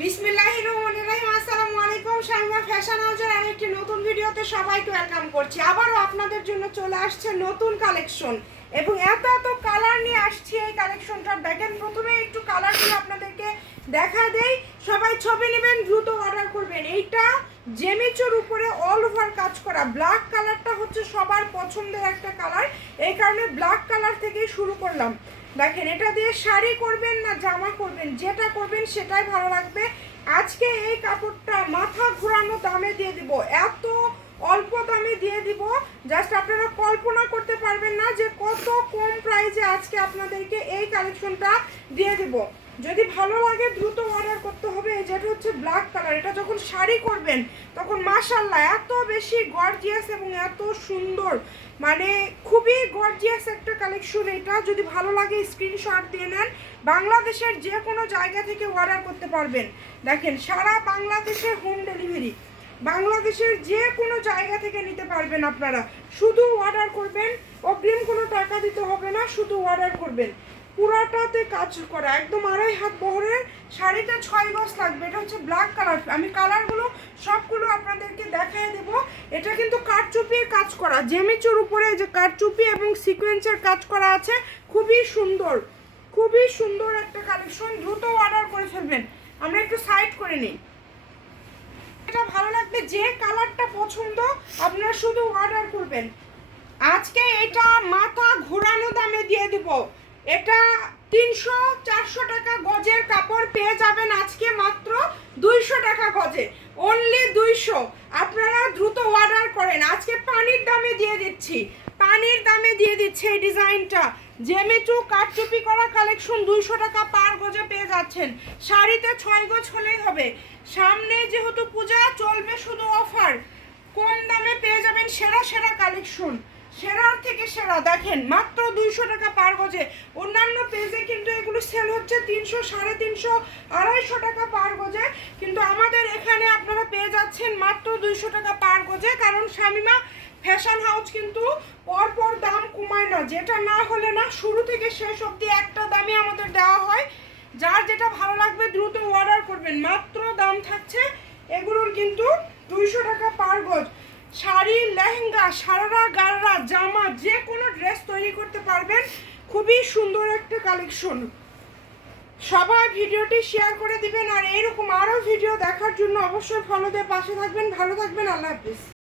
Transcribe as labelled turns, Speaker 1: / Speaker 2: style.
Speaker 1: বিসমিল্লাহি রহমানির রহিম। আসসালামু আলাইকুম হাউসের আরেকটি নতুন ভিডিওতে আবারও আপনাদের জন্য চলে আসছে নতুন কালেকশন এবং এত এত কালার নিয়ে এই একটু কালারগুলো আপনাদেরকে দেখা সবাই ছবি নেবেন অর্ডার করবেন। এইটা জেমিচুর উপরে অল ওভার কাজ করা। ব্ল্যাক কালারটা হচ্ছে সবার পছন্দের একটা কালার। এই কারণে ব্ল্যাক কালার থেকেই শুরু করলাম। দেখেন, এটা দিয়ে শাড়ি করবেন না, জামা করবেন, যেটা করবেন সেটাই ভালো লাগবে। আজকে এই কাপড়টা মাথা ঘুরানো দামে দিয়ে দিব, এত অল্প দামে দিয়ে দিব জাস্ট আপনারা কল্পনা করতে পারবেন না যে কত কম প্রাইজে আজকে আপনাদেরকে এই কালেকশনটা দিয়ে দিব। যদি ভালো লাগে দ্রুত অর্ডার করতে হবে যেটা হচ্ছে ব্ল্যাক কালার এটা যখন শাড়ি করবেন, তখন মাশাল্লাহ এত বেশি গর্জিয়াস এবং এত সুন্দর মানে খুবই গর্জিয়াস একটা কালেকশন এটা। যদি ভালো লাগে স্ক্রিনশট দিয়ে নেন। বাংলাদেশের যে কোনো জায়গা থেকে অর্ডার করতে পারবেন। দেখেন, সারা বাংলাদেশে হোম ডেলিভারি বাংলাদেশের যে কোনো জায়গা থেকে নিতে পারবেন আপনারা। শুধু অর্ডার করবেন, অগ্রিম কোনো টাকা দিতে হবে না, শুধু অর্ডার করবেন। পুরাটাতে কাজ করা, একদম আড়াই হাত বহরের শাড়িটা ছয় গজ লাগবে, এটা হচ্ছে ব্ল্যাক কালার আমি কালারগুলো সবগুলো আপনাদেরকে দেখাই দেব। এটা কিন্তু কাঠচুপির কাজ করা জেমিচুর উপরে যে কাঠচুপি এবং সিকোয়েন্সের কাজ করা আছে, খুবই সুন্দর খুবই সুন্দর একটা কালেকশন দ্রুত অর্ডার করে ফেলবেন, আমরা একটু সাইড করে নিই। এটা ভালো লাগবে যে কালারটা পছন্দ, আপনারা শুধু অর্ডার করবেন। আজকে এটা মাথা ঘোরানো দামে দিয়ে দিব। এটা তিনশো, চারশো টাকা গজের কাপড় পেয়ে যাবেন আজকে মাত্র দুইশো টাকা গজে। অনলি দুইশো। আপনারা দ্রুত অর্ডার করেন। আজকে পানির দামে দিয়ে দিচ্ছি। পানির দামে দিয়ে দিচ্ছে এই ডিজাইনটা। জেমেচু কাটচুপি করা কালেকশন দুইশো টাকা পার গজে পেয়ে যাচ্ছেন। শাড়িতে ছয় গজ হলেই হবে। সামনে যেহেতু পূজা, চলবে শুধু অফার কম দামে পেয়ে যাবেন সেরা সেরা কালেকশন সেরার থেকে সেরা। দেখেন, মাত্র দুইশো টাকা পার গজে। অন্যান্য পেজে কিন্তু এগুলো সেল হচ্ছে তিনশো, সাড়ে তিনশো, আড়াইশো টাকা পার গজে। কিন্তু আমাদের এখানে আপনারা পেয়ে যাচ্ছেন মাত্র দুইশো টাকা পার গজে। কারণ শামিমা ফ্যাশন হাউস কিন্তু পরপর দাম কমায় না। যেটা না হলে না শুরু থেকে শেষ অবধি একটা দামই আমাদের দেওয়া হয়। যার যেটা ভালো লাগবে দ্রুত অর্ডার করবেন। মাত্র দাম থাকছে এগুলোর কিন্তু দুইশো টাকা পার গজ। শাড়ি, লেহেঙ্গা, সারারা, গাররা, জামা, যে কোনো ড্রেস তৈরি করতে পারবেন। খুবই সুন্দর একটা কালেকশন সবাই ভিডিওটি শেয়ার করে দিবেন আর এরকম আরও ভিডিও দেখার জন্য অবশ্যই ফলো দিয়ে পাশে থাকবেন। ভালো থাকবেন। আল্লাহ হাফিজ।